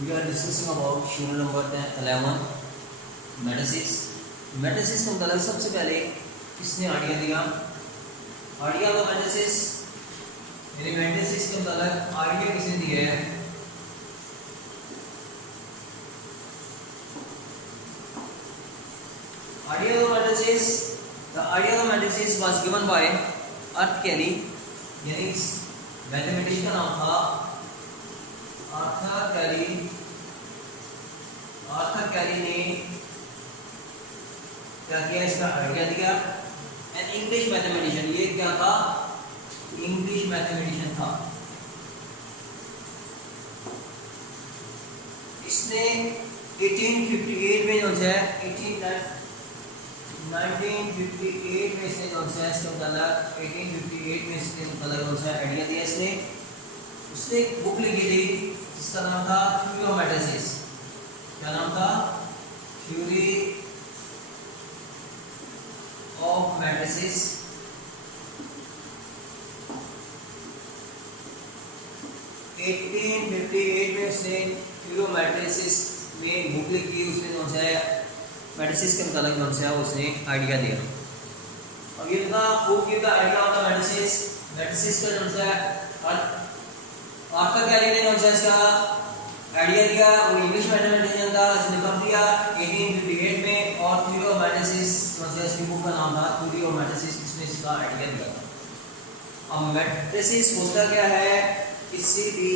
We are discussing about schedule number 11 मेटासिस। मेटासिस का मतलब सबसे पहले किसने आइडिया दिया? आइडिया ऑफ मेटासिस यानी मेटासिस का मतलब आइडिया किसने दिया है? Idea of matrices, the idea of matrices was given by Arthur Cayley, यानी मैथमेटिशियन का नाम था आर्थर कैली। आर्थर कैली ने क्या किया, इसका आइडिया दिया। एन इंग्लिश मैथमेटिशियन, ये क्या था? इंग्लिश मैथमेटिशियन था। इसने 1858 में जो है 1958 में इसने जो है इसके मतलब 1858 में इसने मतलब जो है आइडिया दिया। इसने उसने एक बुक लिखी थी जिसका नाम था थ्योरी ऑफ मेटासिस। क्या नाम था? Theory of matrices. में उसने थ्योरी ऑफ मेटासिस में बुक लिखी। उसने जो है मेटासिस के मतलब जो है उसने आइडिया दिया। और ये था बुक की द आइडिया ऑफ द मेटासिस। मेटासिस का जो है आर्थर कैली ने जो है इसका आइडिया दिया। वो इंग्लिश मैथमेटिशियन था, इसने कब दिया? 1858 में। और थ्योरी ऑफ मेटासिस जो है इसकी बुक का नाम था थ्योरी ऑफ मेटासिस। इसने इसका आइडिया दिया था। अब मेटासिस होता क्या है? किसी भी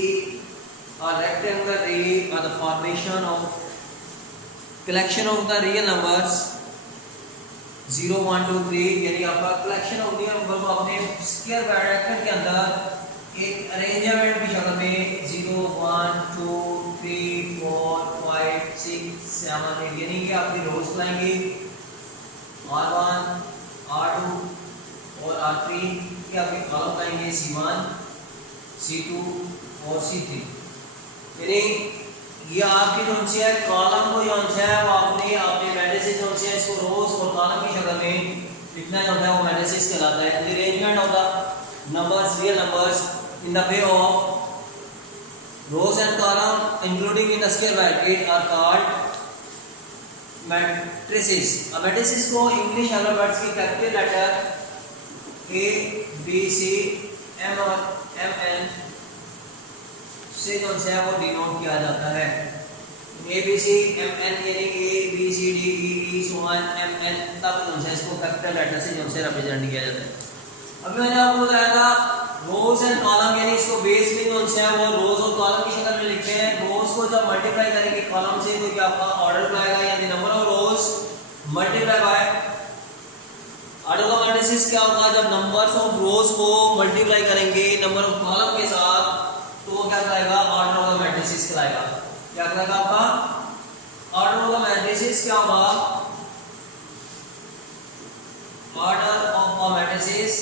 रेक्टेंगुलर रे और the formation of collection of the real numbers 0 1 2 3, यानी आपका कलेक्शन ऑफ रियल नंबर को अपने स्क्वायर ब्रैकेट के अंदर एक अरेंजमेंट की शक्ल में 0 1 2 3 4 5 6 7 8, यानी कि आपकी रोज लाएंगे R1 R2 और R3 के आपके कॉलम लाएंगे C1 C2 और C3। यानी ये आपकी जो है कॉलम को जो है वो आपने अपने मेटासिस जो है इसको रोज और कॉलम की शक्ल में लिखना जो है वो मेटासिस कहलाता है। The arrangement of the numbers, real numbers in the way of rows and column including in the square bracket are called matrices। अब matrices को इंग्लिश अल्फाबेट्स के capital letter A B C M और M N से जो है वो denote किया जाता है। A B C M N यानी A B C D E E so on M N तब जो है इसको कैपिटल लेटर से जो है रिप्रेजेंट किया जाता है। अभी मैंने आपको बताया था रोज एंड कॉलम, यानी इसको बेस में जो है वो रोज और कॉलम की शक्ल में लिखते हैं। रोज को जब मल्टीप्लाई करेंगे कॉलम से तो क्या आपका ऑर्डर आएगा, यानी number of rose multiply by order का मेटासिस क्या होगा? जब नंबर्स ऑफ रोज को मल्टीप्लाई करेंगे नंबर ऑफ कॉलम के साथ तो वो क्या कहलाएगा? ऑर्डर ऑफ द मेटासिस कहलाएगा। क्या कहलाएगा आपका? ऑर्डर ऑफ द मेटासिस क्या होगा? Order of the matrices,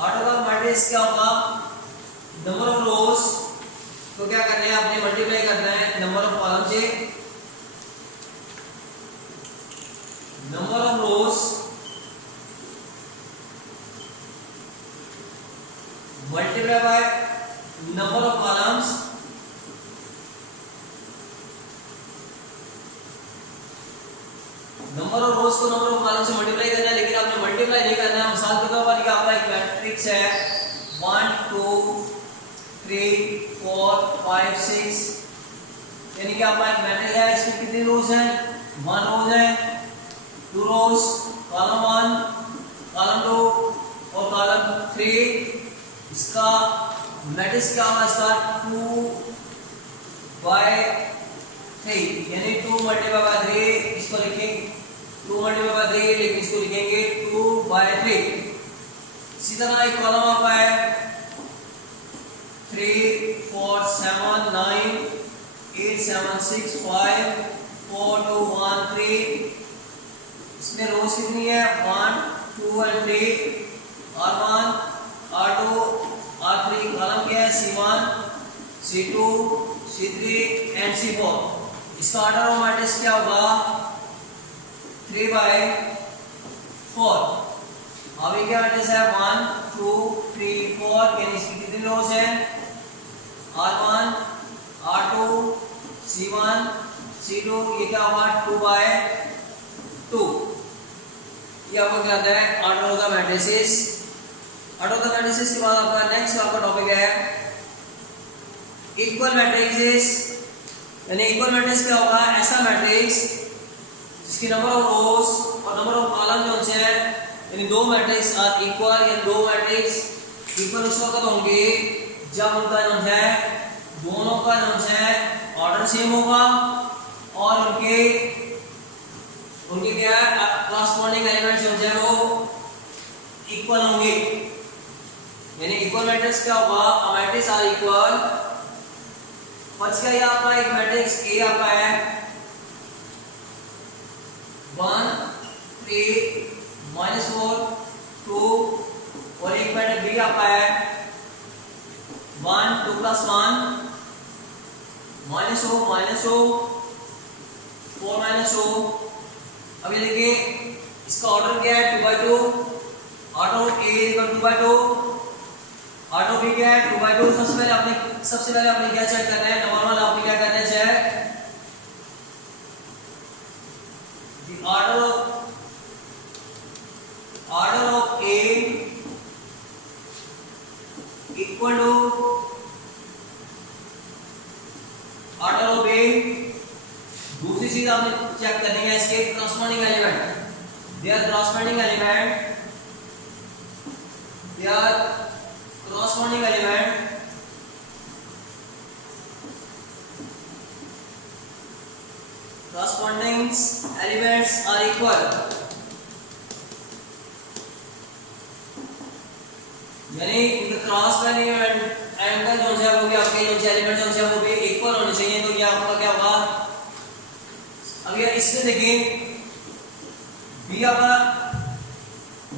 order of matrix क्या होगा? नंबर ऑफ रोज तो क्या करना है आपने? मल्टीप्लाई करना है नंबर ऑफ कॉलम से। Number of rose multiply by number of columns. Number of रोज को नंबर ऑफ कॉलम से मल्टीप्लाई करना है, लेकिन आपने मल्टीप्लाई नहीं करना है। मिसाल के तौर पर ये आपका एक मैट्रिक्स है 1 2 3 4 5 6, यानी कि आपका एक मैट्रिक्स है। इसमें कितनी रोज हैं? 1 रोज है, 2 रोज, कॉलम 1 कॉलम 2 और कॉलम 3। इसका मैट्रिक्स क्या होगा? इसका 2 बाय 3, यानी 2 मल्टीप्लाई बाय 3 इसको लिखेंगे 2 मल्टीप्लाई बाय 3, लेकिन इसको लिखेंगे 2 बाय 3। इसी तरह एक कॉलम आपका है 3 4 7 9 8 7 6 5 4 2 1 3। इसमें रोज कितनी है? 1 2 और 3 R1 R2 R3। कॉलम क्या है? C1 C2 C3 and C4। इसका ऑर्डर ऑफ मैट्रिक्स क्या होगा? 3 बाय 4। अभी क्या मैट्रिक्स है? 1 2 3 4, यानी इसकी कितनी रोज है? R1 R2 C1 C2, ये क्या होगा 2/2। ये आपका क्या आता है order of the matrices. Order of the matrices के बाद आपका नेक्स्ट आपका टॉपिक है इक्वल मैट्रिसेस। यानी इक्वल मैट्रिक्स क्या होगा, ऐसा मैट्रिक्स जिसकी नंबर ऑफ रोज और नंबर ऑफ कॉलम जो होते हैं, यानी दो मैट्रिक्स आर इक्वल, या दो मैट्रिक्स इक्वल उस वक्त होंगे जब उनका जो है दोनों का जो है ऑर्डर सेम होगा और उनके क्या कॉरस्पॉन्डिंग एलिमेंट्स जो है वो इक्वल होंगे। यानी इक्वल मैट्रिक्स क्या होगा, अ मैट्रिक्स आर इक्वल। बच गया आपका एक मैट्रिक्स ए आपका है 1 3 -4 2, और एक मैट्रिक्स बी आपका है 1 2 + 1 -0 -0 4 -0। अब ये देखिए इसका ऑर्डर क्या है 2/2, ऑर्डर ए 2/2, ऑर्डर बी क्या है 2/2। सबसे पहले आपने क्या चेक करना है, नॉर्मल आपने क्या करना है, the order of A equal to order of A. दूसरी चीज आपने चेक करनी है इसके corresponding element, their corresponding element, their corresponding element corresponding elements are equal। यानी इनका क्रॉसपॉन्डिंग एंगल जो है वो भी आपके जो एलिमेंट जो है वो भी इक्वल होने चाहिए। तो ये आपका क्या होगा, अब ये इसमें देखिए बी आपका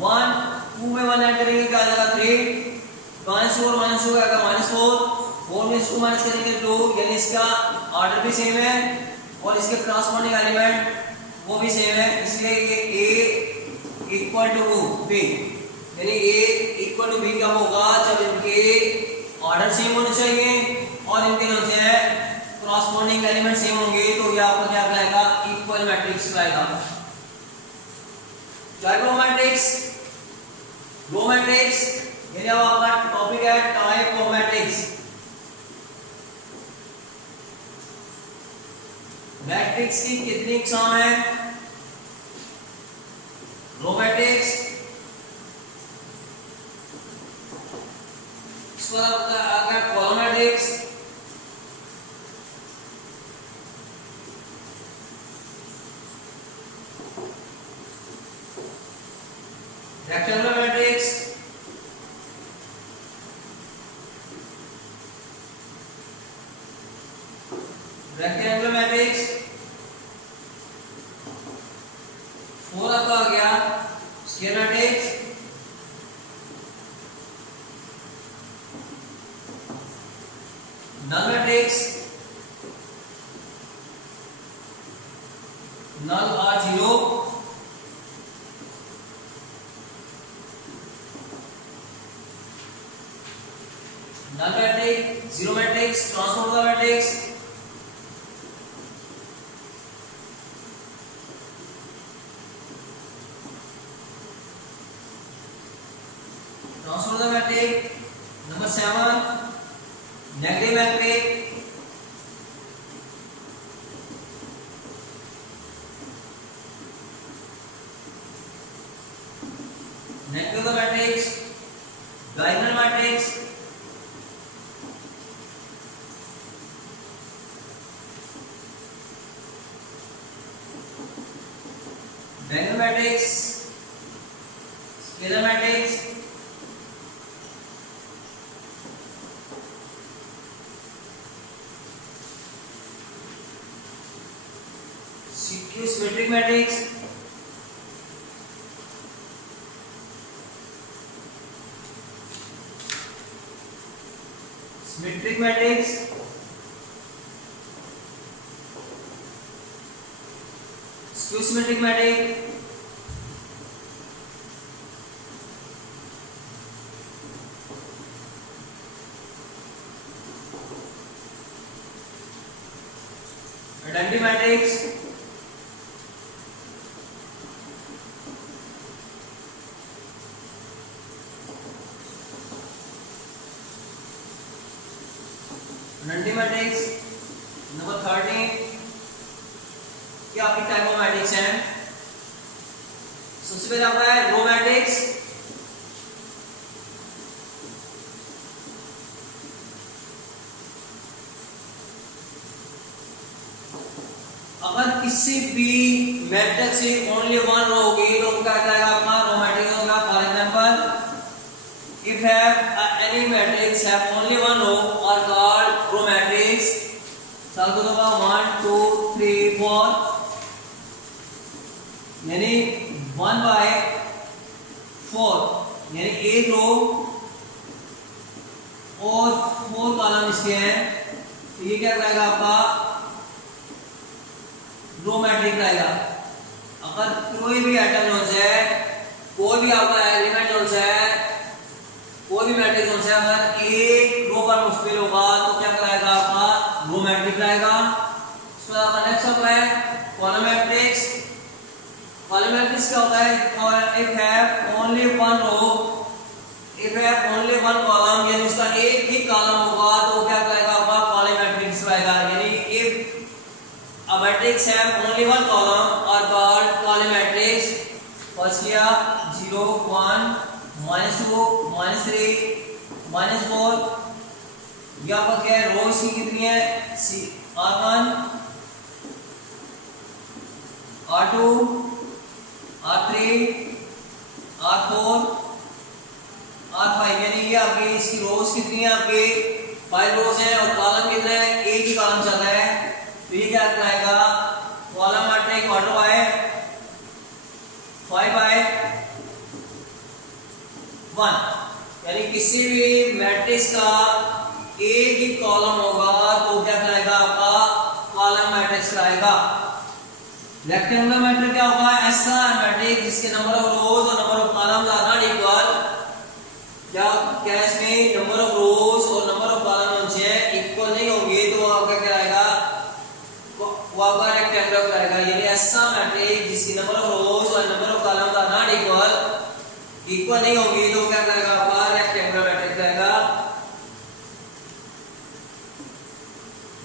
1 2 में 1 ऐड करेंगे क्या आ जाएगा 3 -4 -2 आएगा -4 4 में 2 माइनस करेंगे 2, यानी इसका ऑर्डर भी सेम है और इसके क्रॉसपॉन्डिंग एलिमेंट वो भी सेम है, इसलिए ये a इक्वल टू b। यानी a इक्वल टू b कब होगा, जब इनके ऑर्डर सेम होने चाहिए और इनके जो है क्रॉसपॉन्डिंग एलिमेंट सेम होंगे। तो ये आपका क्या कहलाएगा, इक्वल मैट्रिक्स कहलाएगा। ट्राइगोनोमेट्रिक्स, रो मैट्रिक्स, यानी अब आपका टॉपिक है टाइप ऑफ मैट्रिक्स। मैट्रिक्स की कितनी इकसाम है, रो मैट्रिक्स, इसको अगर column matrix, rectangular matrix, rectangular matrix, 4 आपका आ गया square matrix, null matrix, null or 0, null matrix, zero matrix, transpose matrix, transpose matrix. Number 7 negative matrix, negative matrix, diagonal matrix, diagonal matrix, scalar matrix, symmetric matrix, symmetric matrix, skew symmetric matrix, identity matrix identity matrix number 13 क्या आपकी type of matrix है। सबसे पहले आपका है row matrix. अगर किसी भी मैट्रिक्स से ओनली वन रो होगी तो क्या कहलाएगा आपका रो मैट्रिक्स होगा। For example if have any matrix have only one row are called row matrix। Solve करो 1 2 3 4 यानी 1/4 यानी एक रो और 4 कॉलम इसके हैं तो ये क्या कहलाएगा आपका रो मैट्रिक्स रहेगा। अगर कोई भी आइटम जो है कोई भी आपका एलिमेंट जो है कोई भी मैट्रिक्स जो है अगर एक रो पर मुश्किल होगा तो क्या कराएगा आपका रो मैट्रिक्स रहेगा। इसके बाद नेक्स्ट होता है कॉलम मैट्रिक्स। कॉलम मैट्रिक्स क्या होता है if have only one row if have only one column यानी उसका एक ही कॉलम होगा तो क्या कराएगा आपका कॉलम मैट्रिक्स रहेगा। यानी if a matrix have only one column are called column matrix। First किया 0 1 -2 -3 -4 यहाँ पर क्या है रोज की कितनी है R1 R2 R3 R4 R5 यानी ये आपकी इसकी रोज कितनी है आपके 5 रोज है और कॉलम कितने हैं एक ही कॉलम चल रहा है तो ये क्या कहलाएगा कॉलम मैट्रिक्स ऑर्डर बाय 5/1 यानी किसी भी मैट्रिक्स का एक ही कॉलम होगा तो क्या कहलाएगा आपका कॉलम मैट्रिक्स कहलाएगा। रेक्टेंगुलर मैट्रिक्स क्या होगा ऐसा मैट्रिक्स जिसके नंबर ऑफ रोज और number of columns are not equal. क्या इसमें नंबर ऑफ रोज और नंबर ऑफ कॉलम्स है इक्वल नहीं होंगे तो आपका क्या कहलाएगा वो आपका रेक्टेंगुलर कहलाएगा। यानी ऐसा मैट्रिक्स जिसकी नंबर ऑफ रोज और number of columns are not equal नहीं होंगी तो क्या कहलाएगा आपका रेक्टेंगुलर मैट्रिक्स कहलाएगा।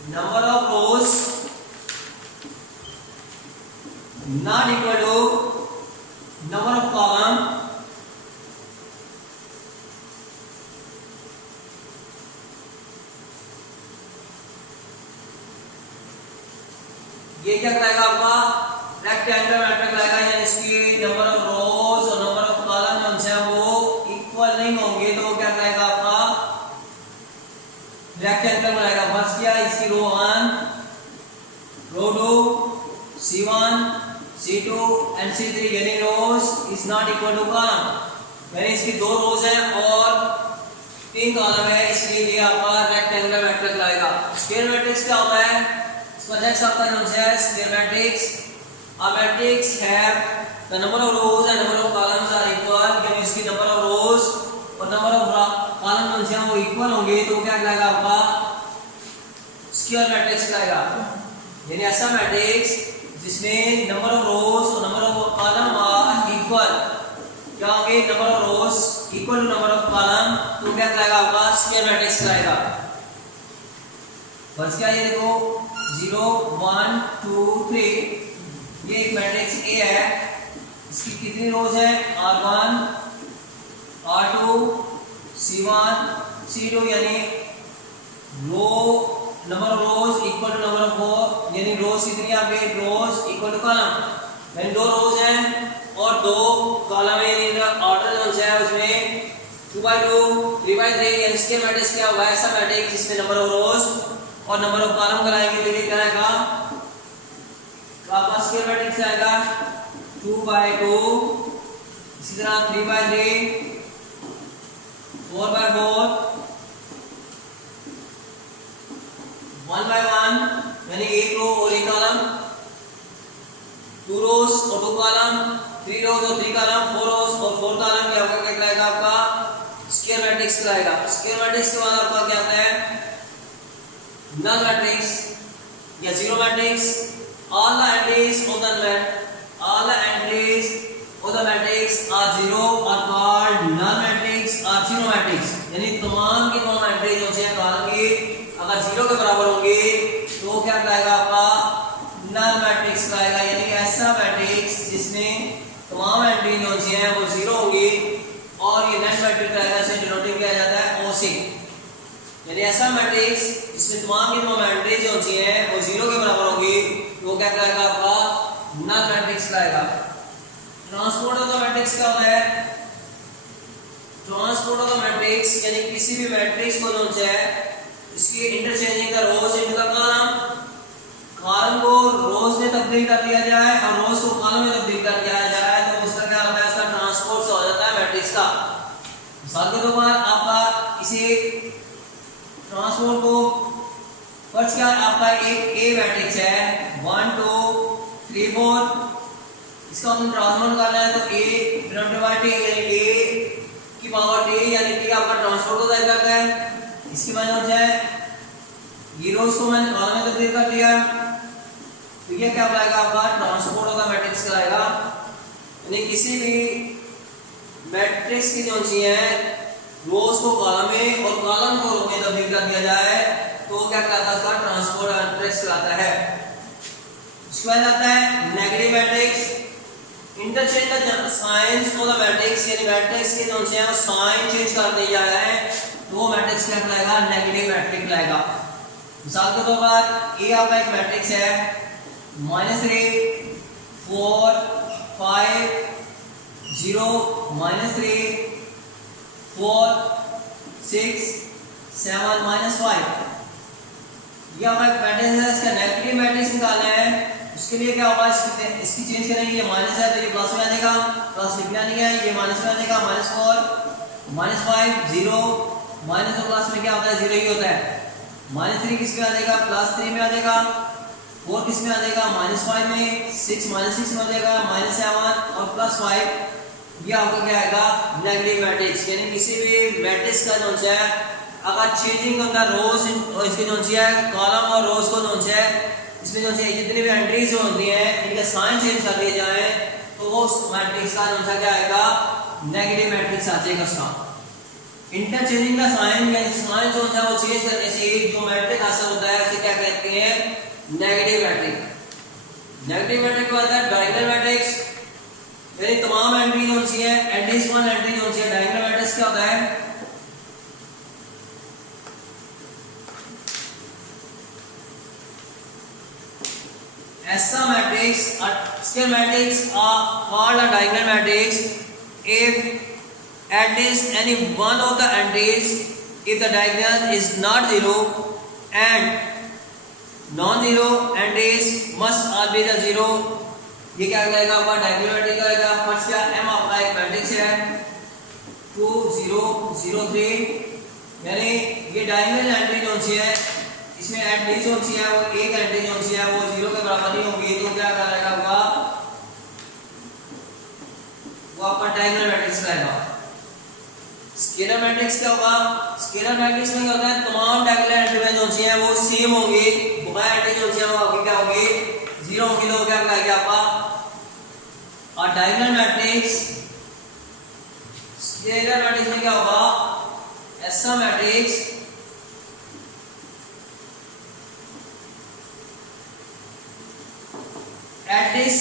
Number of rows not equal to number of column ये क्या कहलाएगा आपका रेक्टेंगुलर मैट्रिक्स कहलाएगा। यानी इसकी नंबर ऑफ रोज और नंबर ऑफ कॉलम जो है वो इक्वल नहीं होंगे तो क्या कहलाएगा आपका रेक्टेंगुलर कहलाएगा। फर्स्ट क्या इसकी रो 1 रो 2 C1 C2 एंड C3 यानी rows is not equal to column यानी इसकी 2 रोज है और 3 कॉलम है इसलिए ये आपका रेक्टेंगुलर मैट्रिक्स कहलाएगा। स्क्वायर मैट्रिक्स क्या होता है नेक्स्ट आपका जो है square matrix. A matrix have the number of rows and number of columns are equal यानी इसकी नंबर ऑफ रोज और नंबर ऑफ कॉलम जो है वो इक्वल होंगे तो क्या कहलाएगा आपका स्क्वायर मैट्रिक्स कहलाएगा। यानी ऐसा मैट्रिक्स जिसमें नंबर ऑफ रोज और number of column are equal क्या होंगे number of rows equal to number of column तो क्या कहलाएगा आपका स्क्वायर मैट्रिक्स कहलाएगा। बस क्या ये देखो 0 1 2 3 ये एक मैट्रिक्स A है इसकी कितनी रोज है R1 R2 C1 C2 यानी row number of rows equal to number of यानी रोज कितनी है आपके रोज इक्वल टू कॉलम यानी 2 रोज हैं और 2 कॉलम है ऑर्डर जो है उसमें 2/2 3/3 यानी इसके मैट्रिक्स क्या होगा ऐसा मैट्रिक्स जिसमें नंबर ऑफ रोज और नंबर ऑफ कॉलम कराएंगे तो ये क्या आएगा तो आपका स्क्वायर मैट्रिक्स आएगा 2/2 इसी तरह 3/3 4/4 1/1 यानी एक रो और एक कॉलम 2 रोज और 2 कॉलम 3 रोज और 3 कॉलम 4 रोज और 4 कॉलम क्या होगा क्या कहलाएगा आपका स्क्वायर मैट्रिक्स कहलाएगा। स्क्वायर मैट्रिक्स के बाद आपका क्या आता है नल मैट्रिक्स। या zero matrix, all the entries of the matrix are zero are called null matrix or zero matrix। यानी तमाम की तमाम एंट्रीज जो है कॉलम की अगर जीरो के बराबर होंगे तो क्या कहलाएगा आपका नल मैट्रिक्स कहलाएगा। यानी ऐसा मैट्रिक्स जिसमें तमाम एंट्री जो है वो जीरो होंगी और ये नल मैट्रिक्स कहलाएगा, इसे डिनोट किया जाता है ओ से। यानी ऐसा मैट्रिक्स जिसमें तमाम की तमाम एंट्री जो है वो जीरो के बराबर होंगी तो वो क्या कहलाएगा आपका नल मैट्रिक्स कहलाएगा। ट्रांसपोर्ट ऑफ द मैट्रिक्स क्या होता है? ट्रांसपोर्ट ऑफ द मैट्रिक्स यानी किसी भी मैट्रिक्स को जो है इसकी interchanging the rows into the column, column को रोज में तब्दील कर दिया जाए और रोज को कॉलम में तब्दील कर दिया जाए तो उसका क्या होता है, उसका ट्रांसपोर्ट हो जाता है मैट्रिक्स का। मिसाल के तौर पर आपका इसे ट्रांसपोर्ट को फर्स्ट क्या आपका एक ए मैट्रिक्स है 1 2 3 4, इसका हम ट्रांसपोर्ट करना है तो a डिनोटेड बाय t यानी a की पावर t यानी t आपका ट्रांसपोर्ट को जाहिर करता है। इसकी वजह हो जाए ये रोज को मैंने कॉलम में तब्दील कर दिया तो ये क्या बताएगा आपका ट्रांसपोर्ट ऑफ द मैट्रिक्स कहलाएगा। यानी किसी भी मैट्रिक्स की जो है रोज को कॉलम में और कॉलम को रो में तब्दील कर दिया जाए तो क्या कहलाता है, उसका ट्रांसपोर्ट मैट्रिक्स कहलाता है। इसके बाद आता है negative matrix. Interchange the science of the matrix यानी मैट्रिक्स के जो है साइन चेंज कर दिया जाए तो वो मैट्रिक्स क्या कहलाएगा, नेगेटिव मैट्रिक्स कहलाएगा। मिसाल के तौर पर ए आपका एक मैट्रिक्स है -3 4 5 0 -3 4 6 7 -5, ये हमारा मैट्रिक्स है। इसका नेगेटिव मैट्रिक्स निकालना है उसके लिए क्या होगा, इसकी चेंज करेंगे, ये माइनस है तो ये प्लस में आ जाएगा, प्लस लिखना नहीं है, ये माइनस में आ जाएगा, -4 -5 0 माइनस और प्लस में क्या होता है, जीरो ही होता है। -3 किस में आ जाएगा, +3 में आ जाएगा, 4 किस में आ जाएगा, -5 में, 6 में आ जाएगा, -7 और +5, ये आपका क्या आएगा नेगेटिव मैट्रिक्स। यानी किसी भी मैट्रिक्स का जो है अगर चेंजिंग होता है रोज और इसके जो है कॉलम और रोज को जो है इसमें जो है जितनी भी एंट्रीज होती हैं इनके साइन चेंज कर दिए जाए तो वो मैट्रिक्स का जो क्या आएगा नेगेटिव मैट्रिक्स आ जाएगा उसका। इंटरचेंजिंग का साइन यानी साइन जो है वो चेंज करने से जो मैट्रिक्स हासिल होता है उसे क्या कहते हैं, नेगेटिव मैट्रिक्स। नेगेटिव मैट्रिक्स क्या होता है, डायगोनल मैट्रिक्स यानी तमाम एंट्री जो है एटलीस्ट वन एंट्री जो है डायगोनल मैट्रिक्स क्या होता है, ऐसा matrix scalar matrix are called a diagonal matrix if at least any one of the entries if the diagonal is not zero and non-zero entries must all be the zero। ये क्या करेगा आपका diagonal matrix करेगा। First क्या m आपका एक matrix है 2 0 0 3 यानी ये डायगोनल एंट्री जो है इसमें एटलीस्ट जो है वो एक एंट्री जो है वो 0 के बराबर नहीं होगी तो क्या करेगा आपका वो आपका डायगोनल मैट्रिक्स रहेगा। स्केलर मैट्रिक्स क्या होगा, स्केलर मैट्रिक्स में क्या होता है तमाम डायगोनल एंट्री जो है वो सेम होंगे, बकाया एंट्री जो है वो आपकी क्या होगी 0 होगी तो क्या करेगा आपका। और डायगोनल मैट्रिक्स स्केलर मैट्रिक्स में क्या होगा, ऐसा matrix at this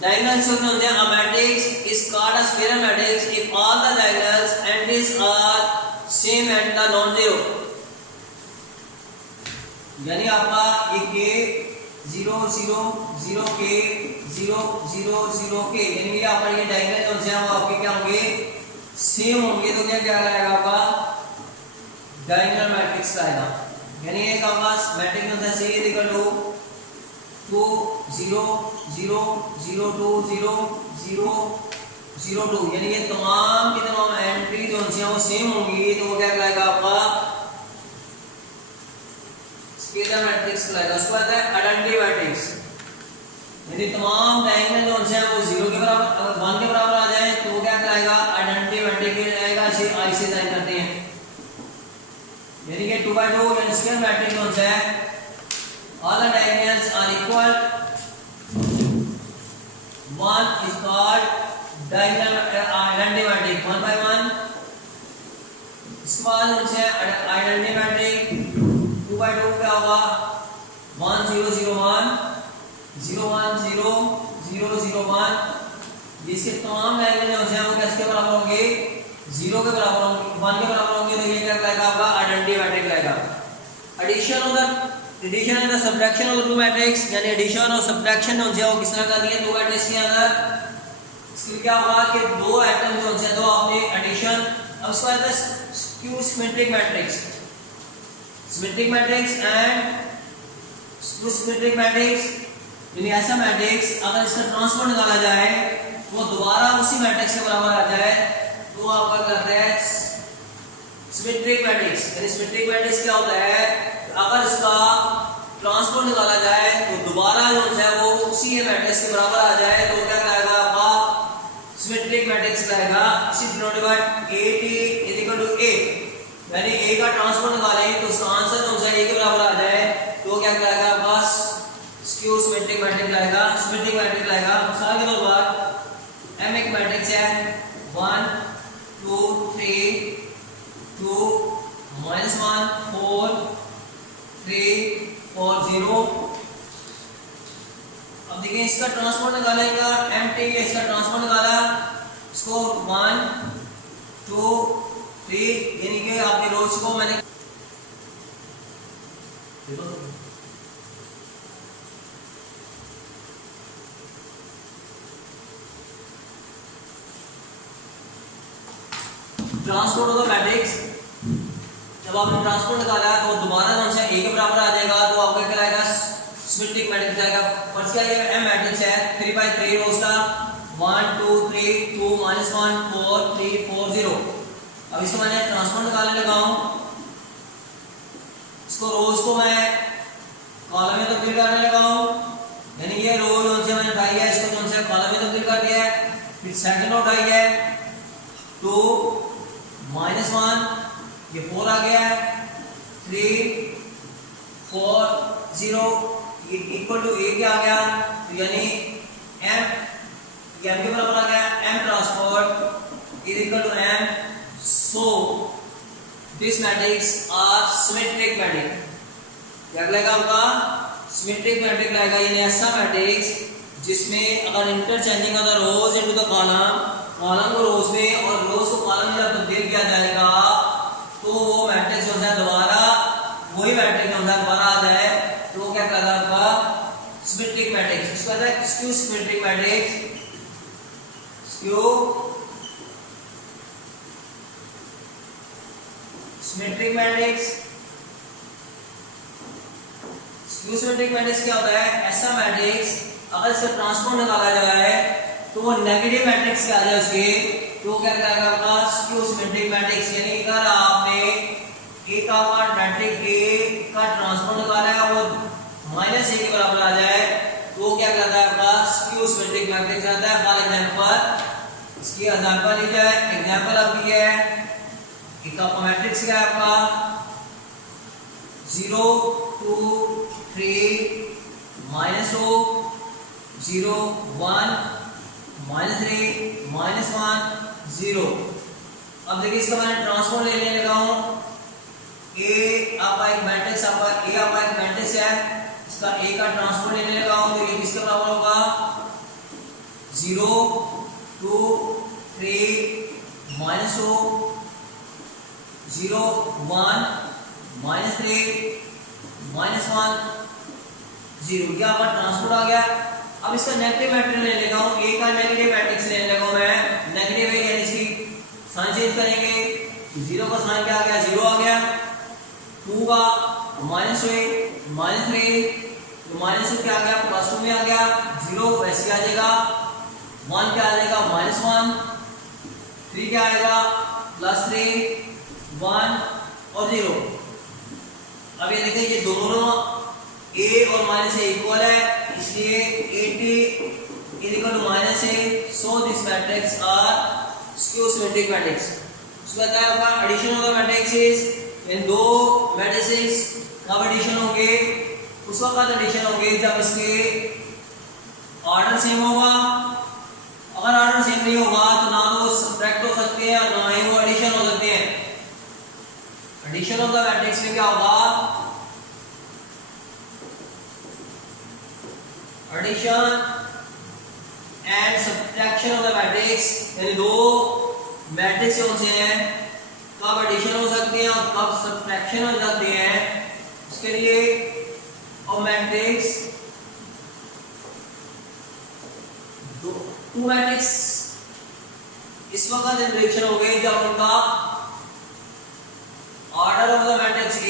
diagonal shown on the matrix is called a square matrix if all the diagonals entries are same and the non-zero। यानी आपका ये के 0 0 0 के 0 0 0 के यानी ये आपका ये डायगोनल जो है वो आपके क्या होंगे सेम होंगे तो क्या क्या आएगा आपका डायगोनल मैट्रिक्स आएगा। यानी एक आपका मैट्रिक्स होता है C इक्वल टू 2 0 0 0 2 0 0 0 2 यानी ये तमाम की तमाम एंट्री जो है वो सेम होंगी तो वो क्या कहलाएगा आपका स्केलर मैट्रिक्स कहलाएगा। उसके बाद है आइडेंटिटी मैट्रिक्स यानी तमाम डायगोनल जो है वो 0 के बराबर अगर 1 के बराबर आ जाए तो वो क्या कहलाएगा आइडेंटिटी मैट्रिक्स कहलाएगा। इसे I से जाहिर करते हैं यानी कि 2 by 2 यानी स्केलर मैट्रिक्स जो है all the diagonals are equal, one is called identity matrix, 1 by 1. इसके बाद उनसे identity matrix 2 by 2 क्या होगा, 1 0 0 1 0 1 0 0 0 1. इसके तमाम डायगोनल जो है वो किसके बराबर होंगे, 0 के बराबर होंगे, 1 के बराबर होंगे. तो ये क्या कहलाएगा आपका आइडेंटिटी मैट्रिक्स रहेगा. Addition and the subtraction of the two matrix, यानी एडिशन और सब्ट्रैक्शन जो है वो किस तरह करनी है दो मैट्रिक्स के अंदर. इसके क्या होगा कि दो आइटम जो है दो आपने एडिशन. अब उसके बाद skew symmetric matrix and skew symmetric matrix, यानी ऐसा मैट्रिक्स अगर इसका ट्रांसफर निकाला जाए वो दोबारा उसी मैट्रिक्स के बराबर आ जाए तो आपका कहते हैं सिमेट्रिक मैट्रिक्स. यानी सिमेट्रिक मैट्रिक्स क्या होता है, अगर इसका ट्रांसफर निकाला जाए तो दोबारा जो है वो उसी मैट्रिक्स के बराबर आ जाए तो क्या कहलाएगा आपका सिमेट्रिक मैट्रिक्स कहलाएगा. इसी डिनोटेड बाय AT = A, यानी A का ट्रांसफर निकालें तो उसका आंसर जो है A के बराबर आ जाए तो क्या कहलाएगा आपका स्क्यू सिमेट्रिक मैट्रिक्स कहलाएगा. सिमेट्रिक मैट्रिक्स कहलाएगा. मिसाल के तौर पर M एक मैट्रिक्स है 1 2 3 2 -1 4 3 4 0. अब देखिए इसका ट्रांसफर निकालेगा MT, इसका ट्रांसफर निकाला, इसको 1 2 3, यानी कि आपके रोज को मैंने ट्रांसपोर्ट ऑफ द मैट्रिक्स. जब आपने ट्रांसपोर्ट निकाला तो दोबारा जो है A के बराबर आ जाएगा तो आपका क्या आएगा सिमेट्रिक मैट्रिक्स आएगा. फर्स्ट क्या ये M मैट्रिक्स है 3 by 3 रोज का 1 2 3 2 -1 4 3 4 0. अब इसको मैंने ट्रांसपोर्ट निकालने लगा हूं, इसको रोज को मैं कॉलम में तब्दील करने लगा हूं, यानी ये रो जो है मैंने उठाई है इसको जो है कॉलम में तब्दील कर दिया है. फिर सेकंड रो उठाई है 2 -1, ये 4 आ गया है, 3 4 0 ये इक्वल टू A क्या आ गया, तो यानी M के बराबर आ गया M transport is equal to M. So this matrix are symmetric matrix. क्या लगेगा आपका सिमेट्रिक मैट्रिक्स लगेगा, यानी ऐसा मैट्रिक्स जिसमें अगर interchanging of the rows into the column को रोज में और रोज को कॉलम में जब तब्दील किया जाएगा तो वो मैट्रिक्स जो है दोबारा वही मैट्रिक्स जो है दोबारा आ जाए तो वो क्या कहता है आपका सिमेट्रिक मैट्रिक्स. इसको कहता है skew symmetric matrix. Skew symmetric matrix. Skew symmetric matrix क्या होता है, ऐसा मैट्रिक्स अगर इसका ट्रांसफॉर्म निकाला जाए तो वो नेगेटिव मैट्रिक्स के आ जाए उसके तो क्या कहलाएगा आपका स्क्यू सिमेट्रिक मैट्रिक्स. यानी अगर आपने A का मैट्रिक्स A का ट्रांसफॉर्म निकाला है वो -A के बराबर आ जाए तो क्या कहता है आपका स्क्यू सिमेट्रिक मैट्रिक्स आता है. फॉर एग्जांपल इसकी एग्जांपल ली जाए, एग्जांपल आपकी है एक आपका मैट्रिक्स क्या है आपका 0 2 3 -2 0 1 -3 -1 0. अब देखिए इसका मैंने ट्रांसफॉर्म लेने लगा हूं. A आपका एक मैट्रिक्स है, इसका A का ट्रांसफॉर्म लेने लगा हूं तो ये किसके बराबर होगा 0 2 3 -2 0 1 -3 -1 0. ये आपका ट्रांसपोर्ट आ गया. अब इसका नेगेटिव मैट्रिक्स लेने लगा हूं, A का नेगेटिव मैट्रिक्स लेने लगा हूं मैं, नेगेटिव है यानी इसकी साइन चेंज करेंगे. 0 का साइन क्या आ गया 0 आ गया, 2 का -3 -3 क्या आ गया +2 में आ गया, 0 वैसे आ जाएगा, 1 क्या आ जाएगा -1, 3 क्या आएगा +3 1 और 0. अब ये देखिए ये दोनों A और -A इक्वल है इसलिए AT = -A. So this matrix are skew symmetric matrix. उसको कहता है आपका एडिशन ऑफ द मैट्रिक्स इन दो मैट्रिसेस कब एडिशन होंगे उस वक्त एडिशन होगी जब इसके ऑर्डर सेम होगा। अगर ऑर्डर सेम नहीं होगा तो ना तो सब्ट्रैक्ट हो सकते हैं और ना ही वो एडिशन हो सकते हैं। एडिशन ऑफ द मैट्रिक्स में क्या होगा, addition and subtraction of the matrix, यानी दो मैट्रिक्स कौन से हैं, कब एडिशन हो सकते हैं और कब सब्ट्रैक्शन हो जाते हैं, उसके लिए और मैट्रिक्स टू मैट्रिक्स इस वक्त इंटरेक्शन हो गई जब उनका order of the matrix A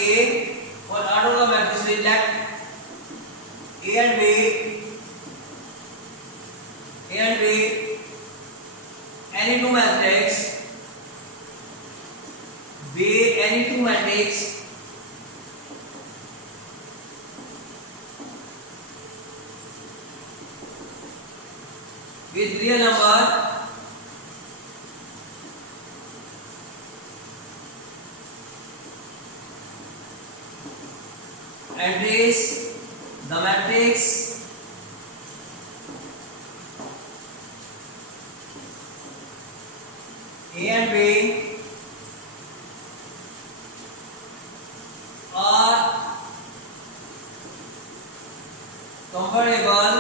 और order of the matrix B, let A and B any two matrix be any two matrix with real number address the matrix A and B are comparable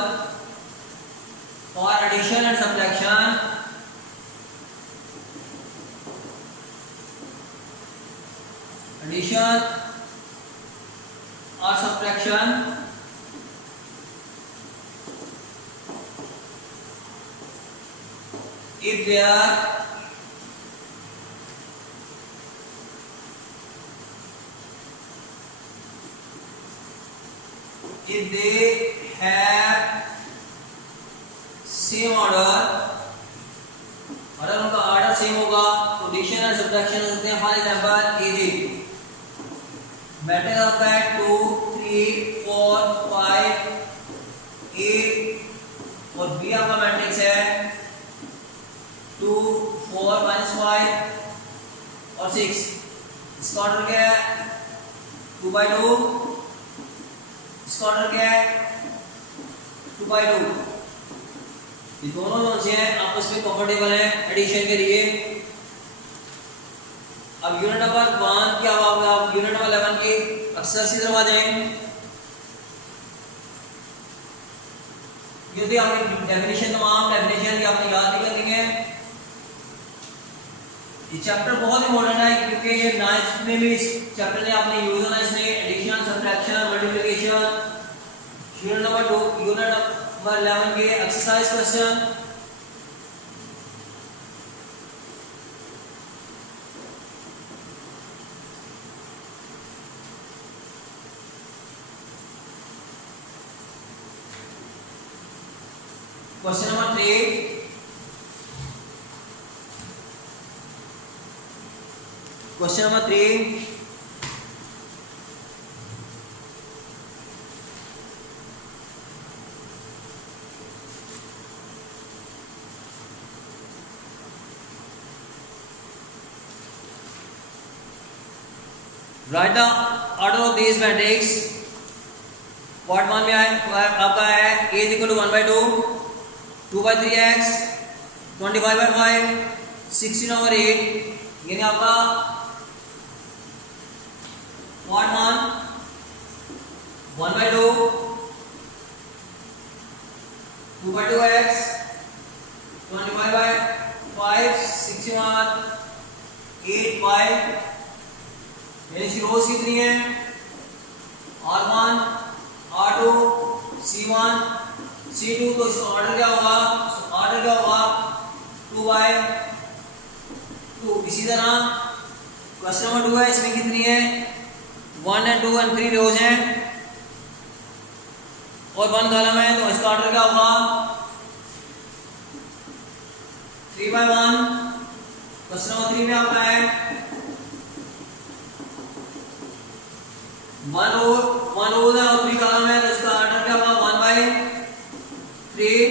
for addition and subtraction. Addition or subtraction if they are if they have same order, अगर उनका order same होगा तो addition और subtraction हो सकते हैं। For example easy matrix होता है 2 3 4 5 8 और बी आपका मैट्रिक्स है 2 4 5 और 6। इसका ऑर्डर क्या है 2/2, इसका ऑर्डर क्या है 2/2। ये दोनों जो हैं आपस में कंफर्टेबल हैं एडिशन के लिए। अब यूनिट नंबर 1 क्या होगा, आप यूनिट नंबर 11 की अक्सर सी तरफ आ जाएं। ये भी आपने डेफिनेशन, तमाम डेफिनेशन की आपने याद भी करनी है। ये चैप्टर बहुत इंपॉर्टेंट है क्योंकि ये 9th में भी इस चैप्टर ने आपने यूज होना है। इसमें addition, subtraction, multiplication, unit number 2 unit number 11 के exercise question. Question number 3, question number 3 right the order of this matrix. Part 1 में आपका है a = 1/2, 2/3x, 25/5, 16/8। यानी आपका पार्ट 1 1/2, 2/2x, 25/5, 16/8/5। यानी इसकी रोज कितनी है R1, R2, C1, C2। तो इसका ऑर्डर क्या होगा, ऑर्डर क्या होगा 2/2। इसी तरह क्वेश्चन नंबर 2 है, इसमें कितनी है 1 and 2 and 3 रोज हैं और 1 कॉलम है। तो इसका ऑर्डर क्या होगा 3/1। क्वेश्चन नंबर 3 में आपका है 1 रोज है और 3 कॉलम है। तो इसका ऑर्डर क्या होगा 1/3।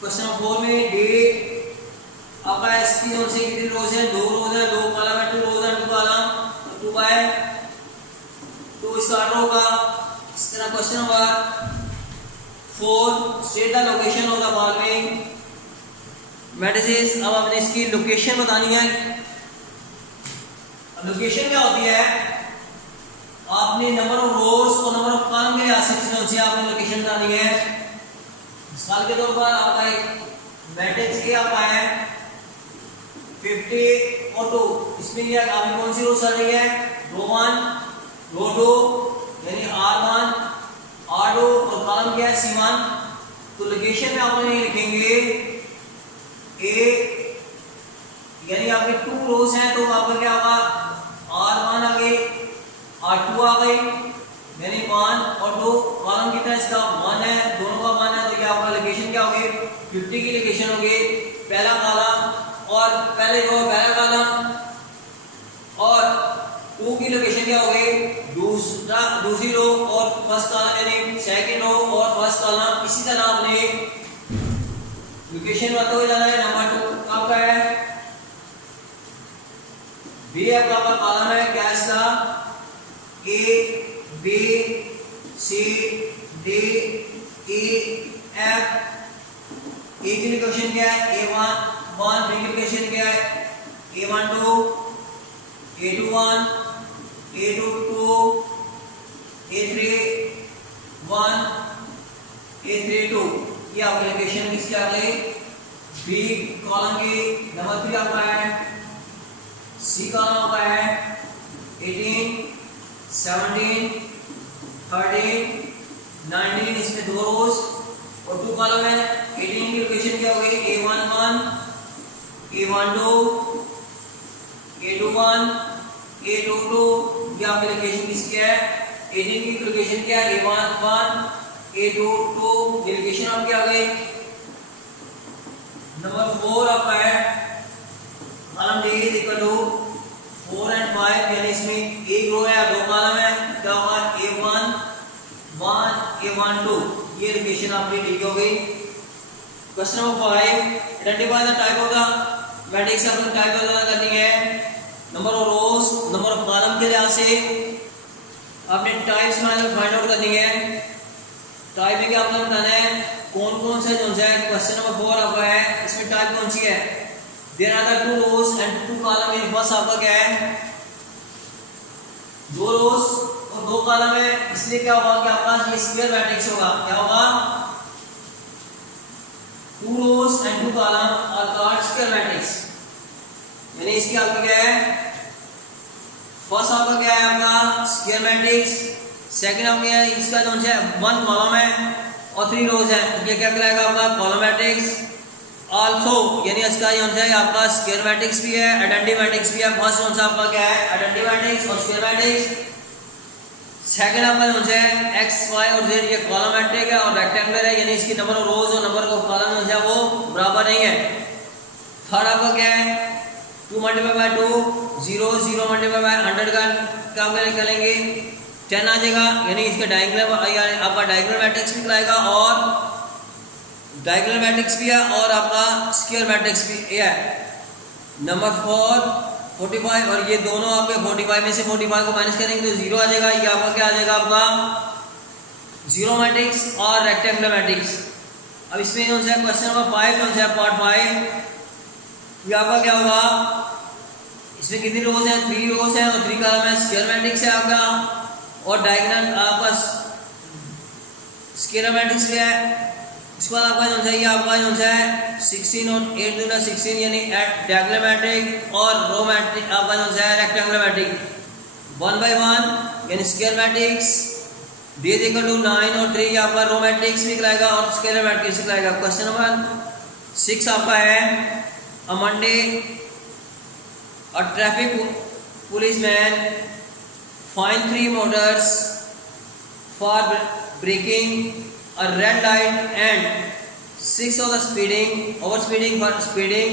क्वेश्चन नंबर 4 में डे आपका इसकी कौन सी कितनी रोज है 2 रोज है, 2 कॉलम है, 2 रोज है, 2 कॉलम, तो 2/2 इसका ऑर्डर होगा। इस तरह question 4 state the location of the following matrices. अब आपने इसकी लोकेशन बतानी है। लोकेशन क्या होती है, आपने नंबर ऑफ रोज और नंबर ऑफ कॉलम के लिहाज से आपने लोकेशन बतानी है। मिसाल के तौर पर आपका एक मैट्रिक्स ए आपका है 50 और 2, इसमें ये आपने कौन सी रो चल रही है, रो 1 रो 2 यानी R1 R2 और कॉलम क्या है C1। तो लोकेशन में आपने लिखेंगे ए यानी आपके 2 रोज हैं तो आपका क्या होगा R1 आ गई R2 आ गई यानी 1 और 2, कॉलम कितना है इसका 1 है, दोनों का 1 है तो क्या होगा लोकेशन क्या होगी 50 की लोकेशन होगी पहला कॉलम और पहले रो पहला कॉलम और 2 की लोकेशन क्या होगी दूसरी रो और फर्स्ट कॉलम यानी सेकंड रो और फर्स्ट कॉलम। इसी तरह आपने लोकेशन बताते हुए जाना है। नंबर 2 आपका है बी आपका कॉलम है क्या इसका A B C D E F. A की लोकेशन क्या है A1 1, बी की लोकेशन क्या है A1 2 A2 1 A2 2 A3 1 A3 2। ये आपकी लोकेशन किसकी आ गई बी कॉलम की। नंबर 3 आपका है सी कॉलम आपका है 18 17 13 19, इसमें 2 रोज और 2 कॉलम है। 18 की लोकेशन क्या होगी A1 1 A1 2 A2 1 A2 2। ये आपकी लोकेशन किसकी है 18 की लोकेशन क्या है A1 1 A2 2। ये लोकेशन आपकी आ गई। नंबर 4 आपका है column D is equal to 4 and 5 यानी इसमें एक रो है 2 कॉलम है क्या होगा A1 1 A1 2। ये लोकेशन आपकी ठीक हो गई। Question number 5 identify the type of the matrix. आपको टाइप पता करनी है number of rose number of column के लिहाज से आपने टाइप्स फाइंड आउट करनी है। टाइप में क्या आपने बताना है कौन कौन सा जो है। क्वेश्चन नंबर 4 आपका है इसमें टाइप कौन सी है there are the 2 rows and 2 column. In first आपका क्या है 2 रोज और 2 कॉलम है इसलिए क्या होगा कि आपका ये स्क्वायर मैट्रिक्स होगा। क्या होगा 2 rows and 2 column are called square matrix। यानी इसकी आपका क्या है फर्स्ट आपका क्या है आपका स्क्वायर मैट्रिक्स। सेकंड आपका क्या है इसका जो है 1 कॉलम है और 3 रोज है तो ये क्या कहलाएगा आपका कॉलम मैट्रिक्स। आल्सो यानी इसका जो है आपका स्क्वायर मैट्रिक्स भी है आइडेंटिटी मैट्रिक्स भी है। फर्स्ट जो है आपका क्या है आइडेंटिटी मैट्रिक्स और स्क्वायर मैट्रिक्स। सेकंड आपका जो है x y और z ये कॉलम मैट्रिक्स है और रेक्टेंगुलर है यानी इसकी नंबर ऑफ रोज और नंबर ऑफ कॉलम जो है वो बराबर नहीं है। थर्ड आपका क्या है 2 मल्टीप्लाई बाय 2 0 0 मल्टीप्लाई बाय 100 का क्या करेंगे 10 आ जाएगा यानी इसका डायगोनल आपका डायगोनल मैट्रिक्स भी कहलाएगा और डायगोनल मैट्रिक्स भी है और आपका स्क्वायर मैट्रिक्स भी है। नंबर 4 45 और ये दोनों आपके 45 में से 45 को माइनस करेंगे तो 0 आ जाएगा। ये आपका क्या आ जाएगा आपका जीरो मैट्रिक्स और रेक्टेंगुलर मैट्रिक्स। अब इसमें जो है क्वेश्चन नंबर 5 जो है पार्ट 5 ये आपका क्या होगा इसमें कितनी रोज है 3 रोज है और 3 कॉलम है। स्क्वायर मैट्रिक्स है आपका और डायगोनल आपका स्क्वायर मैट्रिक्स भी है। इसके बाद आपका जो है ये आपका जो है 16 और 8 दूना 16 यानी डायगोनल मैट्रिक्स और रो मैट्रिक्स आपका जो है रेक्टेंगुलर मैट्रिक्स 1 बाय 1 यानी square matrix d is equal to 9 और 3 आपका रो मैट्रिक्स भी कहलाएगा और स्केलर मैट्रिक्स भी कहलाएगा। क्वेश्चन नंबर 6 आपका है a Monday a traffic policeman fine 3 motors for breaking a red light and 6 of the over speeding for speeding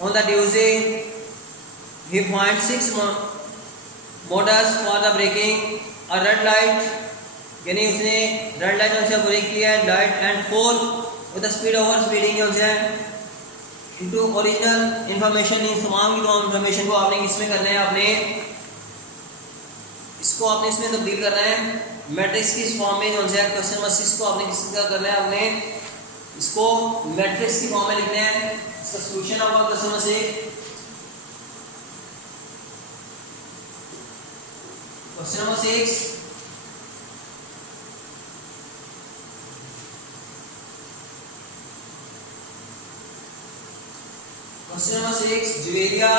on the Tuesday. He finds 6 motors for the breaking a red light यानी उसने red light जो break किया है light and 4 with the speed over speeding जो है into original information इन तमाम की तमाम इंफॉर्मेशन को आपने इसमें करना है। आपने इसको आपने इसमें तब्दील करना है मैट्रिक्स की इस फॉर्म में जो है क्वेश्चन नंबर 6 को आपने किस तरह करना है, आपने इसको मैट्रिक्स की फॉर्म में लिखना है। इसका सॉल्यूशन आपका question number 6 question number 6 Question number 6. Juvelia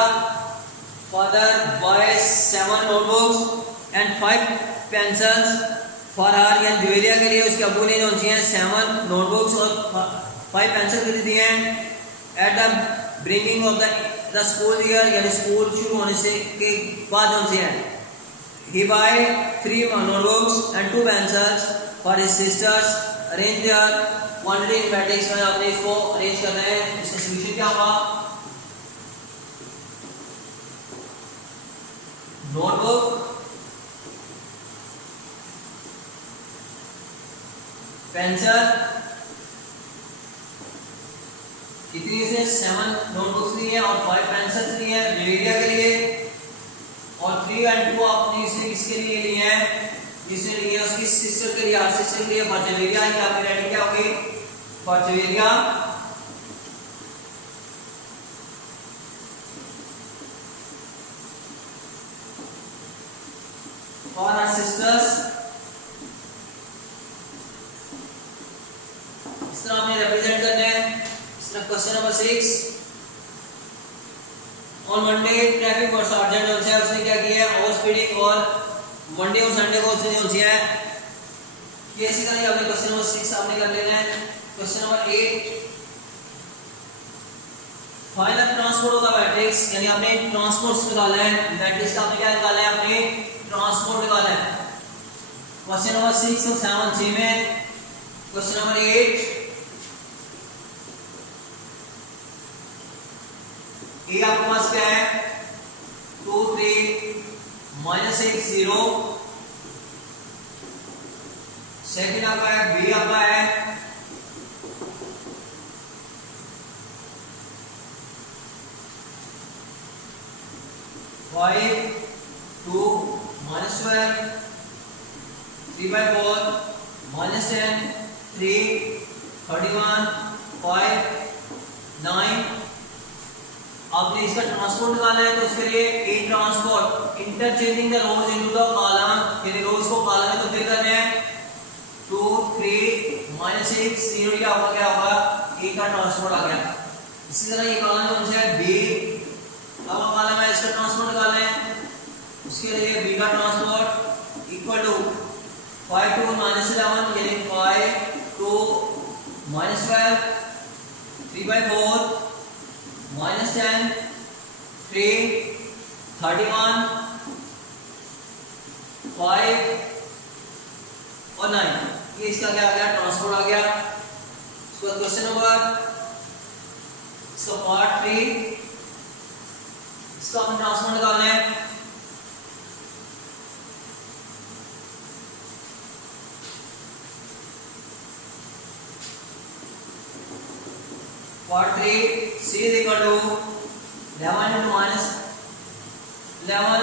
father buys 7 notebooks and 5 pencils for her. यानी जुवेलिया के लिए उसके अब्बू ने जो है 7 नोटबुक्स और 5 पेंसिल खरीदी हैं। At the beginning of the school year, यानी स्कूल शुरू होने से के बाद जो है he buy 3 notebooks and 2 pencils for his sisters. Arrange their quantity in matrix में आपने इसको अरेंज करना है। इसका सॉल्यूशन क्या होगा? नोटबुक, पेंसिल, कितनी से 7 नोटबुक्स ली है और 5 पेंसिल्स ली है जुवेलिया के लिए, और 3 and 2 आपने इसे किसके लिए ली है? जिसने ली है उसकी सिस्टर के लिए, हर सिस्टर के लिए फॉर जुवेलिया। ये आपकी रेडी क्या होगी? फॉर जुवेलिया for her sisters। इस तरह आपने रिप्रेजेंट करना है। इस तरह question number 6 on Monday traffic और सर्जेंट जो है उसने क्या किया है? ओवर स्पीडिंग, और मंडे और संडे को उसने जो है ये इसी तरह आपने क्वेश्चन नंबर 6 आपने कर लेना है। Question number 8 find the transport of the matrix, यानी आपने ट्रांसपोर्ट निकालना है। मैट्रिक्स का आपने क्या निकालना है? आपने ट्रांसपोर्ट निकालना है। क्वेश्चन नंबर 6 और 7 सी में। क्वेश्चन नंबर 8 ए आपके पास क्या है? 2 3 -1 0। सेकंड आपका है बी आपका है 5 2 -12 3/4 -10 3 31 5 9। आपने इसका ट्रांसपोर्ट निकालना है, तो इसके लिए A transpose interchanging the rows into the column, यानी रोज को कॉलम में तब्दील करने हैं। 2 3 -6 0 क्या होगा? क्या होगा? ए का ट्रांसपोर्ट आ गया। इसी तरह ये कॉलम कौन सा है? बी। अब कॉलम है, इसका ट्रांसपोर्ट निकालना है। उसके लिए बी का ट्रांसपोर्ट इक्वल टू 5 2 -11 यानी 5 2 -12 3/4 -10 3 31 5 और 9। ये इसका क्या आ गया? ट्रांसपोर्ट आ गया। उसके बाद क्वेश्चन नंबर इसका पार्ट 3, इसका हमें ट्रांसपोर्ट निकालना है। Part 3 C is equal to 11 into -11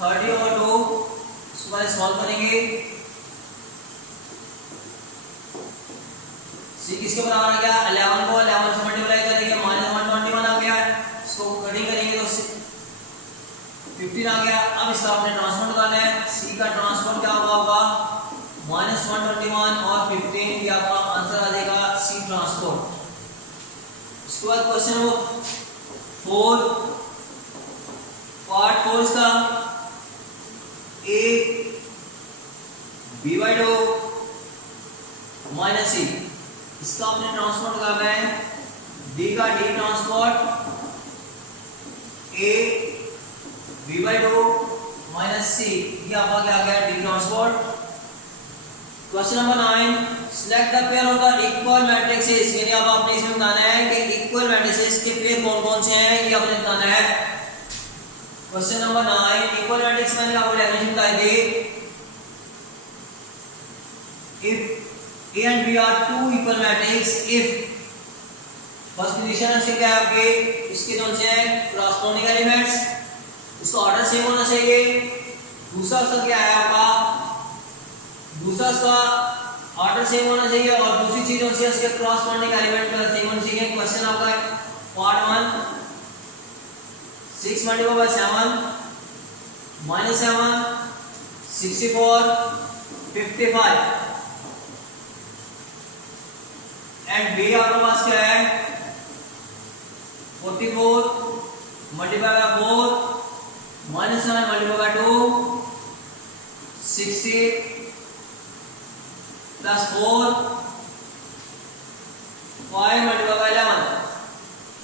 30 over 2। इसको पहले सॉल्व करेंगे। C किसके बराबर आ गया? 11 को 11 से मल्टीप्लाई करेंगे -121 आ गया। इसको कटिंग करेंगे तो 15 आ गया। अब इसका आपने ट्रांसफर निकालना है। C का ट्रांसफर क्या होगा? -121 और 15, ये आपका आंसर आ जाएगा C ट्रांसफर। उसके बाद क्वेश्चन नंबर 4 पार्ट 4 इसका A B/2 -C, इसका आपने ट्रांसपोर्ट निकालना है। D का D transport A B/2 -C, ये आपका क्या आ गया? D transport. Question number 9 select the pair of the equal matrices, यानी अब आपने इसमें बताना है कि इक्वल मैट्रिसेस के पेयर कौन कौन से हैं, ये आपने बताना है। क्वेश्चन नंबर 9 इक्वल मैट्रिक्स मैंने आपको डेफिनेशन बताई थी। If A and B are two equal matrix, if first condition है क्या है आपके, इसके जो है corresponding एलिमेंट्स, इसका ऑर्डर सेम होना चाहिए, दूसरा उसका क्या है आपका, दूसरा उसका ऑर्डर सेम होना चाहिए और दूसरी चीज होनी चाहिए उसके क्रॉसपोंडिंग एलिमेंट का सेम होना चाहिए। क्वेश्चन आपका है part 1 6 multiply by 7 minus 7 64 55 and B आपके पास क्या है 44 multiply by 4 minus 7 multiply by 2 60 plus 4 5 multiply by 11।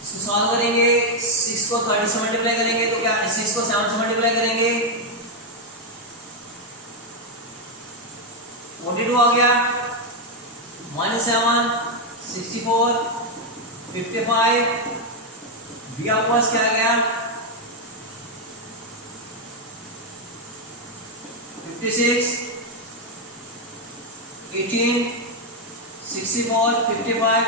इसको सॉल्व करेंगे, 6 को 30 से मल्टीप्लाई करेंगे तो क्या 6 को 7 से मल्टीप्लाई करेंगे 42 आ गया, माइनस 7 64 55 बी आपके पास क्या आ गया 56 18 64 55।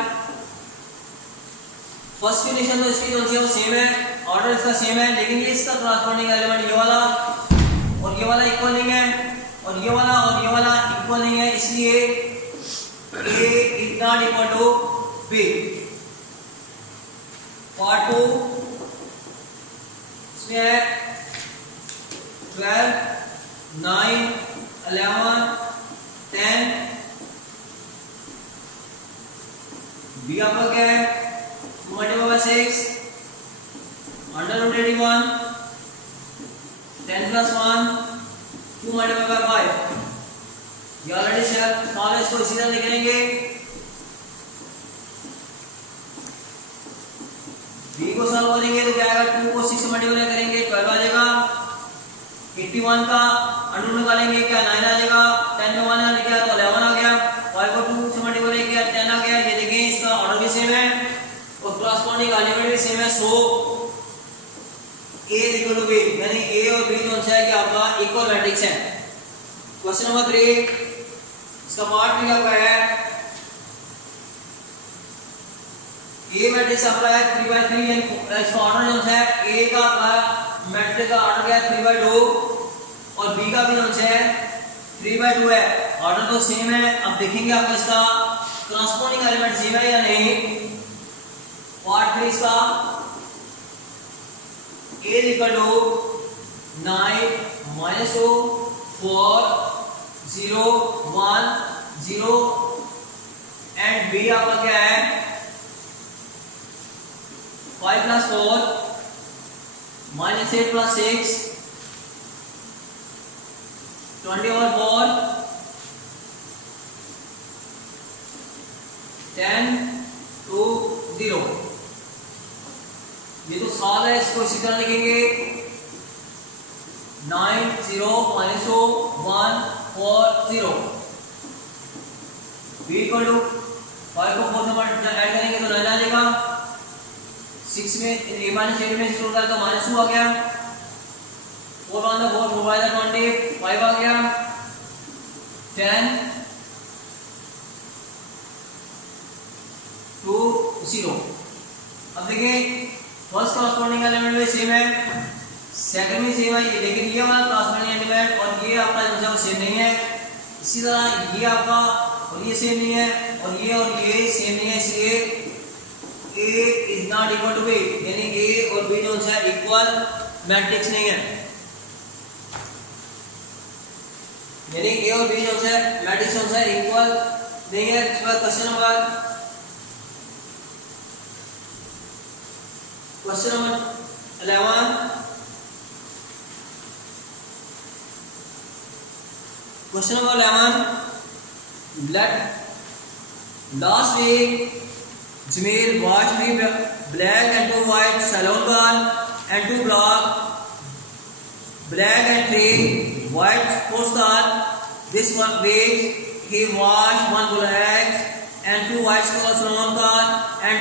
फर्स्ट कंडीशन तो इसकी जो है सेम है, ऑर्डर इसका सेम है, लेकिन ये इसका कॉरस्पॉन्डिंग एलिमेंट ये वाला और ये वाला इक्वल नहीं है और ये वाला इक्वल नहीं है, इसलिए A is not equal to B। Part 2 इसमें है 12 9 11 10 B आपका क्या है 2 multiply by 6 under root 81 10 plus 1 2 multiply by 5। ये ऑलरेडी सॉल्व, इसको इसी तरह लिखेंगे b को सॉल्व करेंगे तो क्या आएगा 2 को 6 से मल्टीप्लाई करेंगे 12 आ जाएगा, 81 का अंडर निकालेंगे क्या 9 आ जाएगा, 10 में 1 लिखा तो 11 आ गया, 5 को 2 से मल्टीप्लाई किया 10 आ गया। ये देखें इसका ऑर्डर भी सेम है और कॉरस्पॉन्डिंग एलिमेंट भी सेम है, सो a इक्वल टू b, यानी a और b जो है कि आपका इक्वल मैट्रिक्स है। क्वेश्चन नंबर 3 इसका पार्ट भी आपका है ए मैट्रिक्स आपका है 3/3 यानी इसका ऑर्डर जो है ए का आपका मैट्रिक्स का ऑर्डर क्या है 3/2 और बी का भी जो है 3/2 है, ऑर्डर तो सेम है। अब देखेंगे आपको इसका कॉरस्पॉन्डिंग एलिमेंट सेम है या नहीं। पार्ट 3 इसका a equal to 9 -2 4 0 1 0 and b आपका क्या है 5 + 4 -8 + 6 20/4 10 2 0। ये तो सॉल्व है, इसको इसी तरह लिखेंगे 9 0 -2 1 4 0 b इक्वल टू 5 को 4 से ऐड करेंगे तो 9 आ जाएगा, 6 में a -8 में शुरू करें तो -2 आ गया, 4 1 4 4 20 5 आ गया, 10 2 0। अब देखिए फर्स्ट कॉरस्पॉन्डिंग एलिमेंट भी सेम है, सेकंड भी सेम है, लेकिन ये वाला कॉरस्पॉन्डिंग एलिमेंट और ये आपका जो है सेम नहीं है। इसी तरह ये आपका और ये सेम नहीं है और ये सेम नहीं है, इसलिए a is not equal to b, यानी a और b जो है इक्वल मैट्रिक्स नहीं है, यानी a और b जो है मैट्रिक्स जो है इक्वल नहीं है। Question number 11 question number 11 last week Jamil watched 3 black and 2 white salon car and 2 black and 3 white sports car. This week he watched 1 black and 2 white salon car and